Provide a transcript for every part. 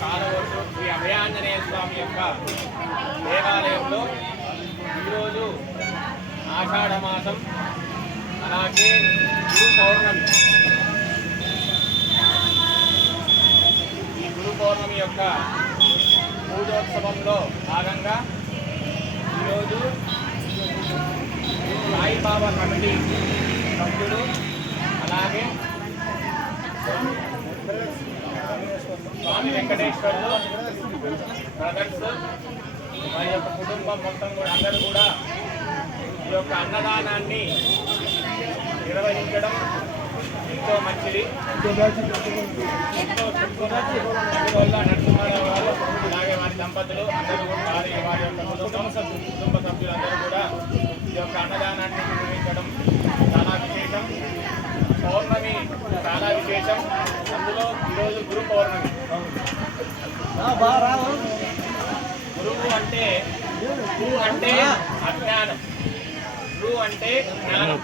కాలవోటు శ్రీ అభయాంజనేయ స్వామి యొక్క దేవాలయంలో ఈరోజు ఆషాఢ మాసం అలాగే గురు పౌర్ణమి. ఈ గురు పౌర్ణమి యొక్క పూజోత్సవంలో భాగంగా ఈరోజు సాయిబాబా కమిటీ సభ్యులు అలాగే స్వామి వెంకటేశ్వర్లు బ్రదర్స్ వారి యొక్క కుటుంబం మొత్తం కూడా అందరూ కూడా ఈ యొక్క అన్నదానాన్ని నిర్వహించడం ఎంతో మంచిది. వల్ల నరసింహారావు గారు అలాగే వారి దంపతులు అందరూ కూడా వారి యొక్క కుటుంబ సభ్యులందరూ కూడా ఈ యొక్క అన్నదానాన్ని నిర్వహించడం చాలా విశేషం. పౌర్ణమి చాలా విశేషం. అందులో ఈరోజు గురు పౌర్ణమి. గురువు అంటే అజ్ఞానం, గురువు అంటే జ్ఞానం.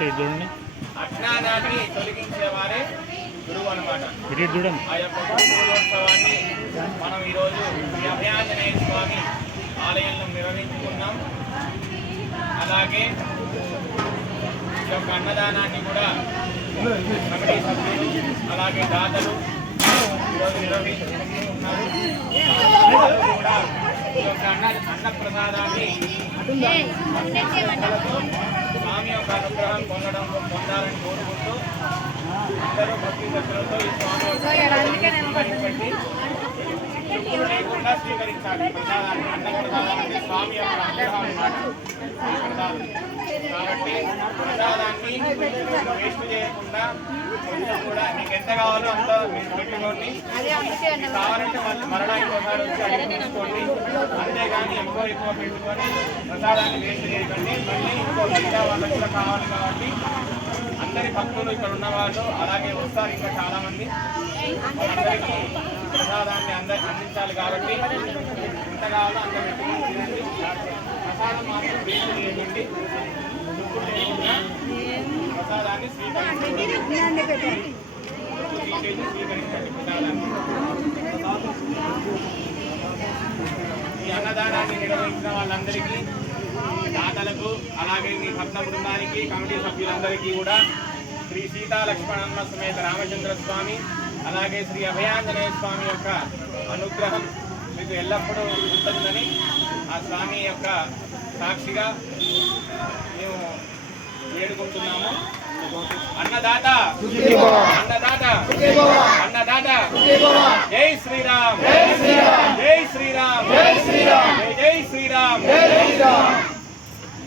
అజ్ఞానాన్ని తొలగించేవారే గురువు అన్నమాట. ఆ యొక్క గురువుత్సవాన్ని మనం ఈరోజు శ్రీ అభయాంజనేయ స్వామి ఆలయంలో నిర్వహించుకున్నాం. అలాగే ఈ యొక్క అన్నదానాన్ని కూడా కమిటీ సభ్యులు అలాగే దాతలు ఈరోజు నిర్వహించుకుంటున్నారు. కూడా ఈ యొక్క అన్న ప్రసాదాన్ని స్వామి యొక్క అనుగ్రహం పొందాలని కోరుకుంటూ అందరూ భక్తి శ్రద్ధలతో ఈ స్వామి యొక్క లేకుండా స్వీకరించాలి ప్రసాదాన్ని. అన్న ప్రసాదాన్ని స్వామి యొక్క అనుగ్రహం కాబట్టి ప్రసాదాన్ని వేస్ట్ చేయకుండా కొంచెం కూడా మీకు ఎంత కావాలో అంత మీరు పెట్టుకోండి. కావాలంటే మరలా ఇంకోసారి వచ్చి అడిగి తీసుకోండి. అంతేగాని ఎక్కువ పెట్టుకొని ప్రసాదాన్ని వేస్ట్ చేయకండి. మళ్ళీ ఇంకో మిగతా వాళ్ళకి కూడా కావాలి కాబట్టి అందరి భక్తులు ఇక్కడ ఉన్న వాళ్ళు అలాగే వస్తారు ఇంకా చాలా మంది. అందరికీ ప్రసాదాన్ని అందించాలి కాబట్టి ఎంత కావాలో అంత పెట్టుకుని తినండి. ప్రసాదం మాత్రం వేస్ట్ చేయకండి. ప్రసాదాన్ని స్వీకరించండి. ప్రసాదాన్ని ఈ అన్నదానాన్ని నిర్వహించిన వాళ్ళందరికీ, దాతలకు అలాగే మీ భక్త బృందానికి, కమిటీ సభ్యులందరికీ కూడా శ్రీ సీతాలక్ష్మణమ్మ సమేత రామచంద్ర స్వామి అలాగే శ్రీ అభయాంజనేయ స్వామి యొక్క అనుగ్రహం మీకు ఎల్లప్పుడూ ఉంటుందని ఆ స్వామి యొక్క సాక్షిగా మేము వేడుకుంటున్నాము. అన్నదాత అన్నదాత అన్నదాత జై శ్రీరామ్, జై శ్రీరామ్, జై శ్రీరామ్, జై శ్రీరామ్.